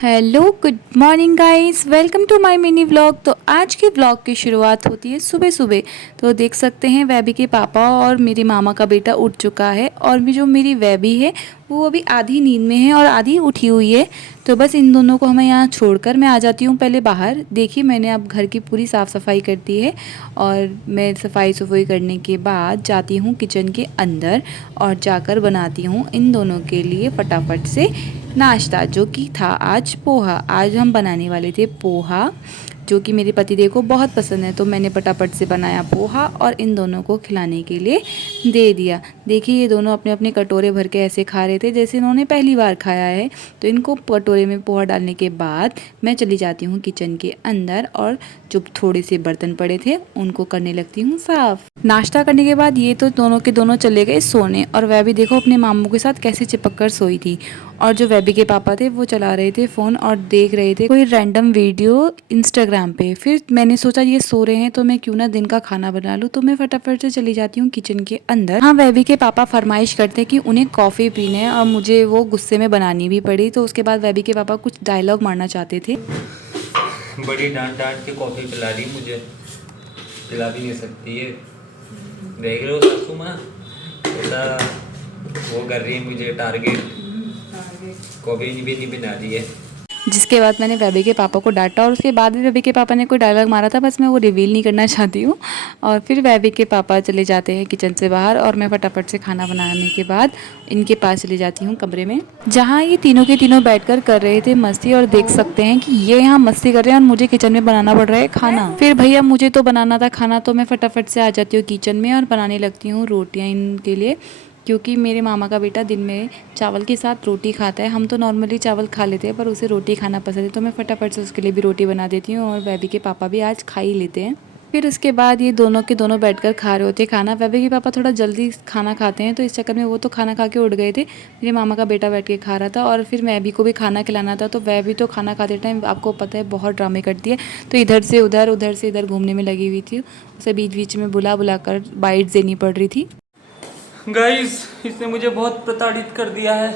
Hello good morning guys, welcome to my mini vlog. तो आज के व्लॉग की शुरुआत होती है सुबह सुबह। तो देख सकते हैं वैबी के पापा और मेरी मामा का बेटा उठ चुका है और जो मेरी वैबी है वो अभी आधी नींद में है और आधी उठी हुई है। तो बस इन दोनों को हमें यहाँ छोड़कर मैं आ जाती हूँ पहले बाहर। देखिए मैंने अब घर की पूरी साफ़ सफाई कर दी है और मैं सफाई करने के बाद जाती हूँ किचन के अंदर और जाकर बनाती हूँ इन दोनों के लिए फटाफट से नाश्ता, जो कि था आज पोहा। आज हम बनाने वाले थे पोहा, जो कि मेरे पतिदेव को बहुत पसंद है। तो मैंने फटाफट से बनाया पोहा और इन दोनों को खिलाने के लिए दे दिया। देखिए ये दोनों अपने अपने कटोरे भर के ऐसे खा रहे थे जैसे इन्होंने पहली बार खाया है। तो इनको कटोरे में पोहा डालने के बाद मैं चली जाती हूँ किचन के अंदर और जो थोड़े से बर्तन पड़े थे उनको करने लगती हूँ साफ़। नाश्ता करने के बाद ये तो दोनों के दोनों चले गए सोने और वह भी देखो अपने मामू के साथ कैसे चिपक कर सोई थी। और जो वेबी के पापा थे वो चला रहे थे फ़ोन और देख रहे थे कोई रैंडम वीडियो इंस्टाग्राम पे। फिर मैंने सोचा ये सो रहे हैं तो मैं क्यों ना दिन का खाना बना लूँ। तो मैं फटाफट से चली जाती हूँ किचन के अंदर। हाँ, वेबी के पापा फरमाइश करते कि उन्हें कॉफ़ी पीने है और मुझे वो गुस्से में बनानी भी पड़ी। तो उसके बाद वेबी के पापा कुछ डायलॉग मारना चाहते थे। बड़ी डांट डांट के कॉफ़ी पिला रही मुझे, पिला भी नहीं सकती है। देख रहे हो सासू माँ, ऐसा वो कर रही है मुझे टारगेट। कॉफ़ी भी नहीं बना रही है। जिसके बाद मैंने वेबी के पापा को डांटा और उसके बाद भी वेबी के पापा ने कोई डायलॉग मारा था, बस मैं वो रिवील नहीं करना चाहती हूँ। और फिर वेबी के पापा चले जाते हैं किचन से बाहर और मैं फटाफट से खाना बनाने के बाद इनके पास चली जाती हूँ कमरे में, जहाँ ये तीनों के तीनों बैठकर कर रहे थे मस्ती। और देख सकते हैं कि ये यहाँ मस्ती कर रहे हैं और मुझे किचन में बनाना पड़ रहा है खाना। फिर भैया मुझे तो बनाना था खाना, तो मैं फटाफट से आ जाती हूँ किचन में और बनाने लगती हूँ रोटियाँ इनके लिए, क्योंकि मेरे मामा का बेटा दिन में चावल के साथ रोटी खाता है। हम तो नॉर्मली चावल खा लेते हैं पर उसे रोटी खाना पसंद है, तो मैं फटाफट से उसके लिए भी रोटी बना देती हूँ और वैबी के पापा भी आज खा ही लेते हैं। फिर उसके बाद ये दोनों के दोनों बैठकर खा रहे होते खाना। वैबी के पापा थोड़ा जल्दी खाना खाते हैं तो इस चक्कर में वो तो खाना खा के उठ गए थे। मेरे मामा का बेटा बैठ के खा रहा था और फिर वैबी को भी खाना खिलाना था। तो वैबी तो खाना खाते टाइम आपको पता है बहुत ड्रामे करती है, तो इधर से उधर घूमने में लगी हुई थी। उसे बीच बीच में बुला बुला कर बाइट्स देनी पड़ रही थी। गाइस, इसने मुझे बहुत प्रताड़ित कर दिया है।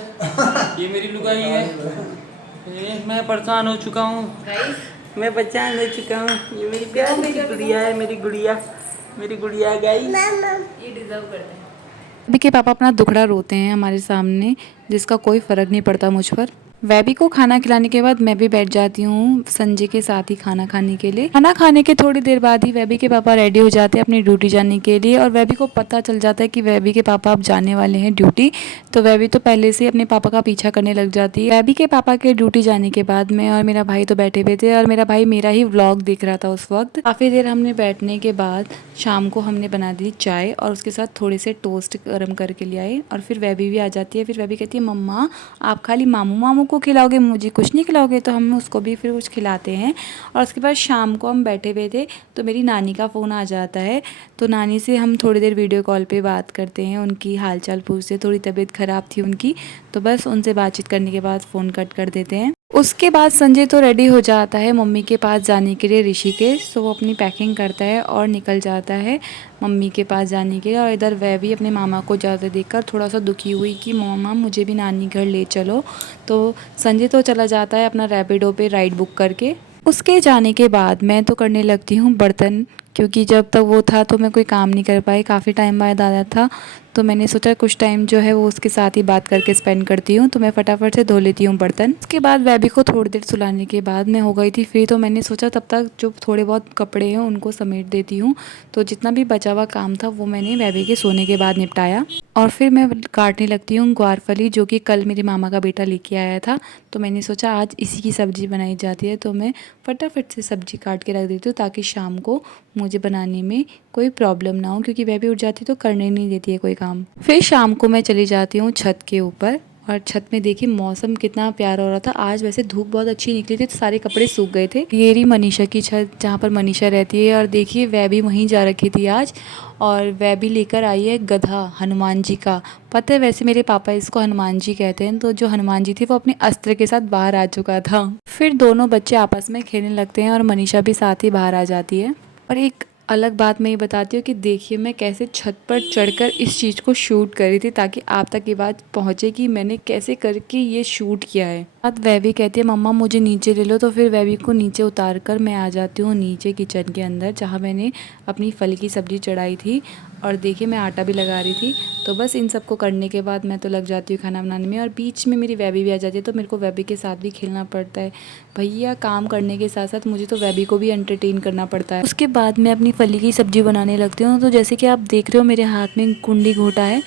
ये मेरी लुगाई है। मैं परेशान हो चुका हूँ। मैं परेशान हो चुका हूँ। ये मेरी प्यारी सी गुड़िया है, मेरी गुड़िया गाइस। ये डिजर्व करते हैं। वैबी के पापा अपना दुखड़ा रोते हैं हमारे सामने, जिसका कोई फ़र्क नहीं पड़ता मुझ पर। वैबी को खाना खिलाने के बाद मैं भी बैठ जाती हूँ संजय के साथ ही खाना खाने के लिए। खाना खाने के थोड़ी देर बाद ही वैबी के पापा रेडी हो जाते हैं अपनी ड्यूटी जाने के लिए और वैबी को पता चल जाता है कि वैबी के पापा अब जाने वाले हैं ड्यूटी। तो वैबी तो पहले से अपने पापा का पीछा करने लग जाती है। वैबी के पापा के ड्यूटी जाने के बाद मैं और मेरा भाई तो बैठे हुए थे और मेरा भाई मेरा ही व्लॉग देख रहा था उस वक्त। काफ़ी देर हमने बैठने के बाद शाम को हमने बना दी चाय और उसके साथ थोड़े से टोस्ट गर्म करके ले आए। और फिर वैबी भी आ जाती है। फिर वैबी कहती है मम्मा आप खाली मामू मामू को खिलाओगे, मुझे कुछ नहीं खिलाओगे। तो हम उसको भी फिर कुछ खिलाते हैं। और उसके बाद शाम को हम बैठे हुए थे तो मेरी नानी का फ़ोन आ जाता है। तो नानी से हम थोड़ी देर वीडियो कॉल पे बात करते हैं, उनकी हालचाल पूछते। थोड़ी तबीयत ख़राब थी उनकी, तो बस उनसे बातचीत करने के बाद फ़ोन कट कर देते हैं। उसके बाद संजय तो रेडी हो जाता है मम्मी के पास जाने के लिए ऋषिकेश। तो वो अपनी पैकिंग करता है और निकल जाता है मम्मी के पास जाने के लिए। और इधर वह भी अपने मामा को जाते देखकर थोड़ा सा दुखी हुई कि मामा मुझे भी नानी घर ले चलो। तो संजय तो चला जाता है अपना रैपिडो पे राइड बुक करके। उसके जाने के बाद मैं तो करने लगती हूँ बर्तन, क्योंकि जब तक वो था तो मैं कोई काम नहीं कर पाई। काफ़ी टाइम बाद आया था तो मैंने सोचा कुछ टाइम जो है वो उसके साथ ही बात करके स्पेंड करती हूँ। तो मैं फटाफट से धो लेती हूँ बर्तन। उसके बाद वैबी को थोड़ी देर सुलाने के बाद मैं हो गई थी फ्री। तो मैंने सोचा तब तक जो थोड़े बहुत कपड़े हैं उनको समेट देती हूँ। तो जितना भी बचा हुआ काम था वो मैंने वैबी के सोने के बाद निपटाया। और फिर मैं काटने लगती हूँ ग्वारफली, जो कि कल मेरे मामा का बेटा लेके आया था। तो मैंने सोचा आज इसी की सब्ज़ी बनाई जाती है, तो मैं फटाफट से सब्ज़ी काट के रख देती हूँ ताकि शाम को मुझे बनाने में कोई प्रॉब्लम ना हो, क्योंकि वह भी उठ जाती तो करने नहीं देती है कोई काम। फिर शाम को मैं चली जाती हूँ छत के ऊपर और छत में देखिए मौसम कितना प्यारा हो रहा था। आज वैसे धूप बहुत अच्छी निकली थी तो सारे कपड़े सूख गए थे। ये रही मनीषा की छत जहाँ पर मनीषा रहती है और देखिए वह भी वहीं जा रखी थी आज। और वह भी लेकर आई है गधा हनुमान जी का। पता है वैसे मेरे पापा इसको हनुमान जी कहते हैं। तो जो हनुमान जी थे वो अपने अस्त्र के साथ बाहर आ चुका था। फिर दोनों बच्चे आपस में खेलने लगते हैं और मनीषा भी साथ ही बाहर आ जाती है। और एक अलग बात मैं ये बताती हूँ कि देखिए मैं कैसे छत पर चढ़कर इस चीज़ को शूट कर रही थी ताकि आप तक ये बात पहुँचे कि मैंने कैसे करके ये शूट किया है। बात वैभी कहती है मम्मा मुझे नीचे ले लो, तो फिर वैभी को नीचे उतार कर मैं आ जाती हूँ नीचे किचन के अंदर जहाँ मैंने अपनी फल की सब्ज़ी चढ़ाई थी। और देखिए मैं आटा भी लगा रही थी। तो बस इन सबको करने के बाद मैं तो लग जाती हूँ खाना बनाने में, और बीच में मेरी वैभी भी आ जाती है तो मेरे को वैभी के साथ भी खेलना पड़ता है। भैया काम करने के साथ साथ मुझे तो वैभी को भी एंटरटेन करना पड़ता है। उसके बाद मैं अपनी फली की सब्ज़ी बनाने लगती हूँ। तो जैसे कि आप देख रहे हो मेरे हाथ में कुंडी घोटा है।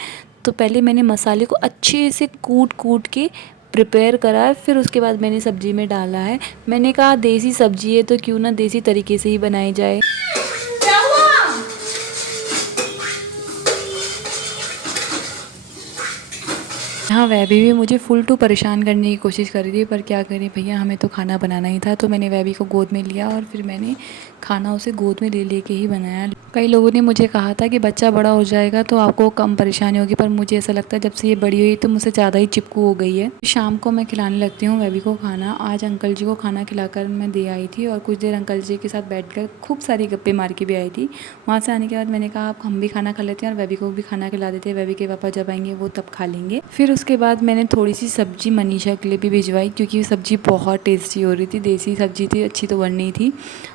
तो पहले मैंने मसाले को अच्छे से कूट के प्रिपेयर करा है, फिर उसके बाद मैंने सब्ज़ी में डाला है। मैंने कहा देसी सब्ज़ी है तो क्यों ना देसी तरीके से ही बनाई जाए। हाँ वैभी भी मुझे फुल टू परेशान करने की कोशिश कर रही थी, पर क्या करें भैया हमें तो खाना बनाना ही था। तो मैंने वैभी को गोद में लिया और फिर मैंने खाना उसे गोद में ले के ही बनाया। कई लोगों ने मुझे कहा था कि बच्चा बड़ा हो जाएगा तो आपको कम परेशानी होगी, पर मुझे ऐसा लगता है जब से ये बड़ी हुई तो मुझसे ज़्यादा ही चिपकू हो गई है। शाम को मैं खिलाने लगती हूँ वैभी को खाना। आज अंकल जी को खाना खिलाकर मैं दे आई थी और कुछ देर अंकल जी के साथ बैठकर खूब सारी गप्पे मार के भी आई थी। वहाँ से आने के बाद मैंने कहा आप हम भी खाना खा लेते हैं और वैभी को भी खाना खिला देते हैं, वैभी के पापा जब आएंगे वो तब खा लेंगे। फिर उसके बाद मैंने थोड़ी सी सब्जी मनीषा के लिए भी भिजवाई क्योंकि सब्जी बहुत टेस्टी हो रही थी। देसी सब्जी थी, अच्छी तो बन नहीं थी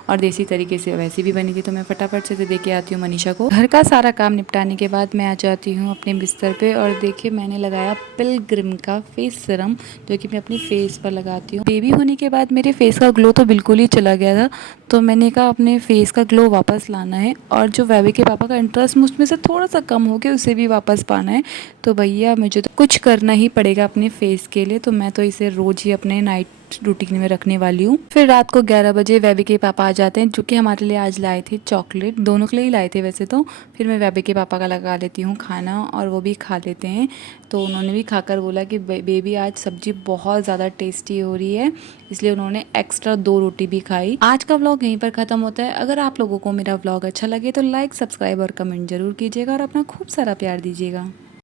और देसी तरीके से वैसी भी बनी थी। तो मैं फटाफट से दे के आती हूँ मनीषा को। घर का सारा काम निपटाने के बाद मैं आ जाती हूँ अपने बिस्तर पे और देखिए मैंने लगाया पिलग्रिम का फेस सीरम जो कि मैं अपनी फेस पर लगाती हूँ। बेबी होने के बाद मेरे फेस का ग्लो तो बिल्कुल ही चला गया था, तो मैंने कहा अपने फेस का ग्लो वापस लाना है और जो वैभी के पापा का इंटरेस्ट मुझ में से थोड़ा सा कम हो गया उसे भी वापस पाना है। तो भैया मुझे तो कुछ करना ही पड़ेगा अपने फेस के लिए, तो मैं तो इसे रोज़ ही अपने नाइट रूटीन में रखने वाली हूँ। फिर रात को 11 बजे वैभी के पापा आ जाते हैं जो कि हमारे लिए आज लाए थे चॉकलेट, दोनों के लिए ही लाए थे वैसे तो। फिर मैं वैभी के पापा का लगा लेती हूँ खाना और वो भी खा लेते हैं। तो उन्होंने भी खाकर बोला कि बेबी आज सब्जी बहुत ज़्यादा टेस्टी हो रही है, इसलिए उन्होंने एक्स्ट्रा 2 रोटी भी खाई। आज का व्लॉग यहीं पर ख़त्म होता है। अगर आप लोगों को मेरा व्लॉग अच्छा लगे तो लाइक, सब्सक्राइब और कमेंट जरूर कीजिएगा और अपना खूब सारा प्यार दीजिएगा।